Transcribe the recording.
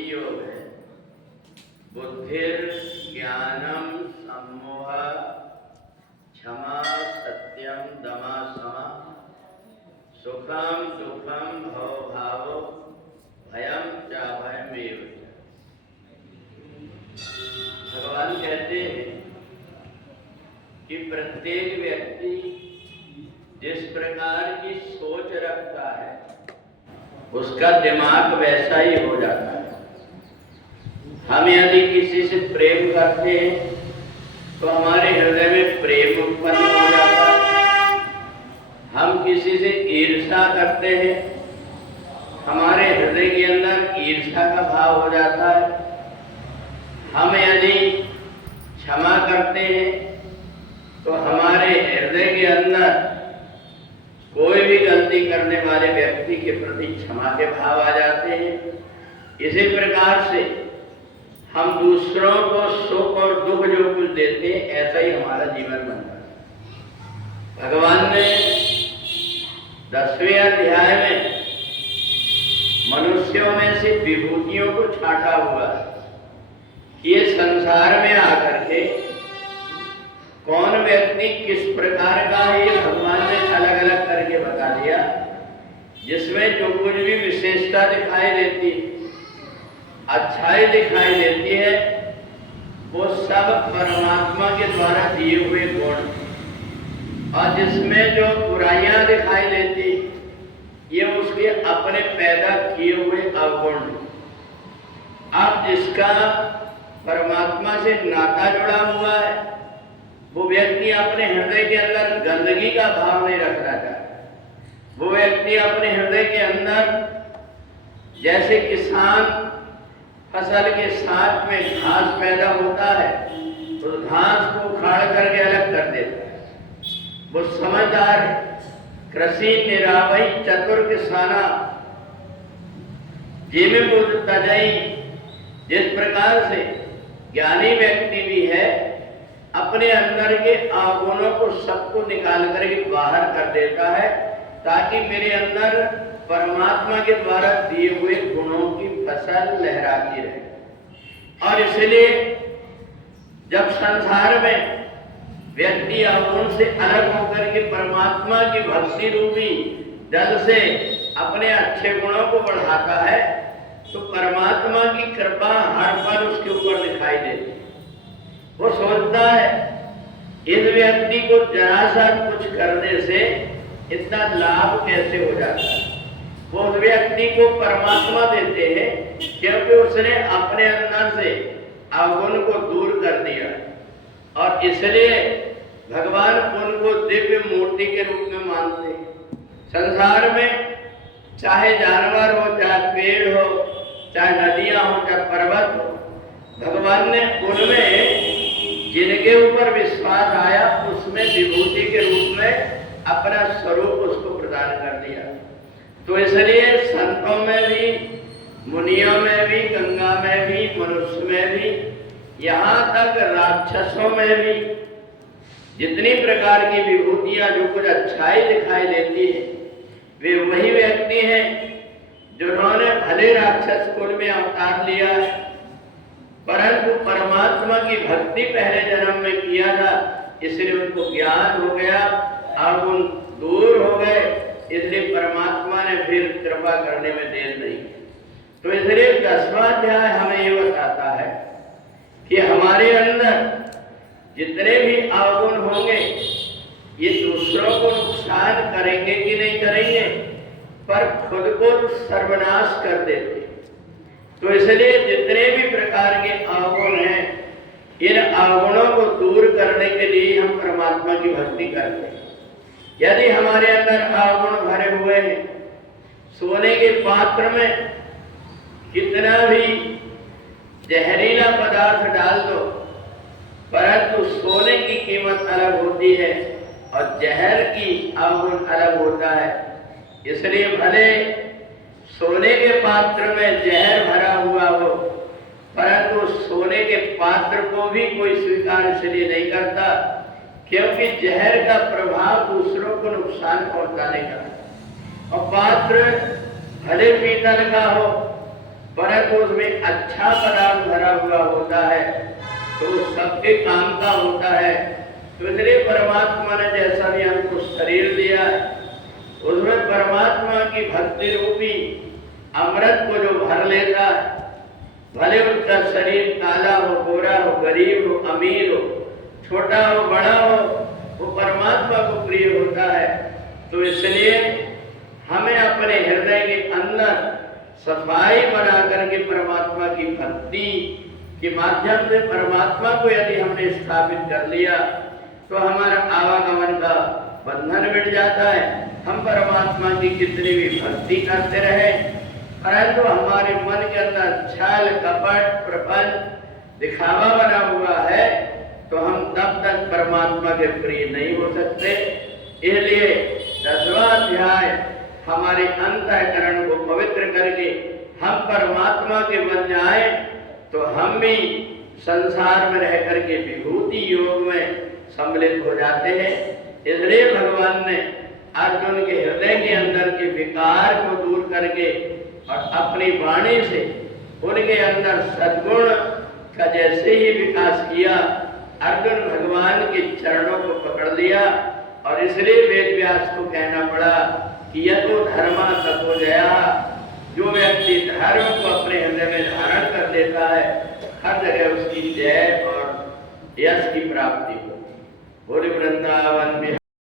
विभूति योग है। बुद्धिर ज्ञानम सम्मोह क्षमा सत्यम दमा समा सुखम दुखम भव भाव भयम चाभयमेव। भगवान कहते हैं कि प्रत्येक व्यक्ति जिस प्रकार की सोच रखता है उसका दिमाग वैसा ही हो जाता है। हम यदि किसी से प्रेम करते हैं तो हमारे हृदय में प्रेम उत्पन्न हो जाता है। हम किसी से ईर्ष्या करते हैं, हमारे हृदय के अंदर ईर्ष्या का भाव हो जाता है। हम यदि क्षमा करते हैं तो हमारे हृदय के अंदर कोई भी गलती करने वाले व्यक्ति के प्रति क्षमा के भाव आ जाते हैं। इसी प्रकार से हम दूसरों को सुख और दुख जो कुछ देते हैं ऐसा ही हमारा जीवन बनता है। भगवान ने 10वें अध्याय में मनुष्यों में से विभूतियों को छांटा हुआ है। ये संसार में आकर के कौन व्यक्ति किस प्रकार का है ये भगवान ने अलग अलग करके बता दिया। जिसमें जो कुछ भी विशेषता दिखाई देती, अच्छाई दिखाई देती है, वो सब परमात्मा के द्वारा दिए हुए गुण, और जिसमें जो बुराइयां दिखाई देती ये उसके अपने पैदा किए हुए अवगुण। अब जिसका परमात्मा से नाता जुड़ा हुआ है वो व्यक्ति अपने हृदय के अंदर गंदगी का भाव नहीं रखना चाहता। वो व्यक्ति अपने हृदय के अंदर जैसे किसान फसल के साथ में घास पैदा होता है तो घास को उखाड़ करके अलग कर देता है। वो समझदार है। कृषि निरावई चतुर किसाना जिमे बुद्ध तजई। जिस प्रकार से ज्ञानी व्यक्ति भी है अपने अंदर के अवगुणों को सबको निकाल करके बाहर कर देता है ताकि मेरे अंदर परमात्मा के द्वारा दिए हुए गुणों की फसल लहराती रहे। और इसलिए जब संसार में व्यक्ति अवगुण से अलग होकर के परमात्मा की भक्ति रूपी जल से अपने अच्छे गुणों को बढ़ाता है तो परमात्मा की कृपा हर पल उसके ऊपर दिखाई देती है। वो सोचता है इस व्यक्ति को जरा सा कुछ करने से इतना लाभ कैसे हो जाता है। वो उस व्यक्ति को परमात्मा देते हैं क्योंकि उसने अपने अंदर से अवगुण को दूर कर दिया। और इसलिए भगवान उनको दिव्य मूर्ति के रूप में मानते हैं। संसार में चाहे जानवर हो, चाहे पेड़ हो, चाहे नदियां हो, चाहे पर्वत हो, भगवान ने उनमें जिनके ऊपर विश्वास आया उसमें विभूति के रूप में अपना स्वरूप उसको प्रदान कर दिया। तो इसलिए संतों में भी, मुनियों में भी, गंगा में भी, मनुष्य में भी, यहाँ तक राक्षसों में भी जितनी प्रकार की विभूतियां जो कुछ अच्छाई दिखाई देती है वे वही व्यक्ति हैं जिन्होंने भले राक्षस कुल में अवतार लिया है परंतु परमात्मा की भक्ति पहले जन्म में किया था, इसलिए उनको ज्ञान हो गया, अवगुण दूर हो गए, इसलिए परमात्मा ने फिर कृपा करने में देर नहीं की। तो इसलिए 10वां अध्याय हमें ये बताता है कि हमारे अंदर जितने भी अवगुण होंगे ये दूसरों को नुकसान करेंगे कि नहीं करेंगे, पर खुद को सर्वनाश कर देते। तो इसलिए जितने भी प्रकार के अवगुण हैं इन अवगुणों को दूर करने के लिए हम परमात्मा की भक्ति करते हैं। यदि हमारे अंदर अवगुण भरे हुए हैं, सोने के पात्र में कितना भी जहरीला पदार्थ डाल दो परंतु सोने की कीमत अलग होती है और जहर की अवगुण अलग होता है। इसलिए भले सोने के पात्र में जहर भरा हुआ हो परंतु सोने के पात्र को भी कोई स्वीकार इसलिए नहीं करता क्योंकि जहर का प्रभाव दूसरों को नुकसान पहुंचाने का। और पात्र भले पीतल का हो परंतु को उसमें अच्छा पदार्थ भरा हुआ होता है तो वो सबके काम का होता है। तो इसलिए परमात्मा ने जैसा भी हमको शरीर दिया है उसमें परमात्मा की भक्ति रूपी अमृत को जो भर लेता है, भले उसका शरीर काला हो, गोरा हो, गरीब हो, अमीर हो, छोटा हो, बड़ा हो, वो परमात्मा को प्रिय होता है। तो इसलिए हमें अपने हृदय के अंदर सफाई बना करके परमात्मा की भक्ति के माध्यम से परमात्मा को यदि हमने स्थापित कर लिया तो हमारा आवागमन का बंधन मिट जाता है। हम परमात्मा की कितनी भी भक्ति करते रहे परंतु हमारे मन के अंदर छल कपट प्रपंच दिखावा बना हुआ है तो हम तब तक परमात्मा के प्रिय नहीं हो सकते। इसलिए 10वां अध्याय हमारे अंतःकरण को पवित्र करके हम परमात्मा के बन जाए तो हम भी संसार में रह करके विभूति योग में सम्मिलित हो जाते हैं। इसलिए भगवान ने अर्जुन के हृदय के अंदर के विकार को दूर करके और अपनी वाणी से उनके अंदर सद्गुण का जैसे ही विकास किया, अर्जुन भगवान के चरणों को पकड़ लिया और इसलिए वेद व्यास को कहना पड़ा कि यतो धर्मा ततो जया। जो व्यक्ति धर्म को अपने हृदय में धारण कर लेता है हर जगह उसकी जय और यश की प्राप्ति होती। बोले वृंदावन में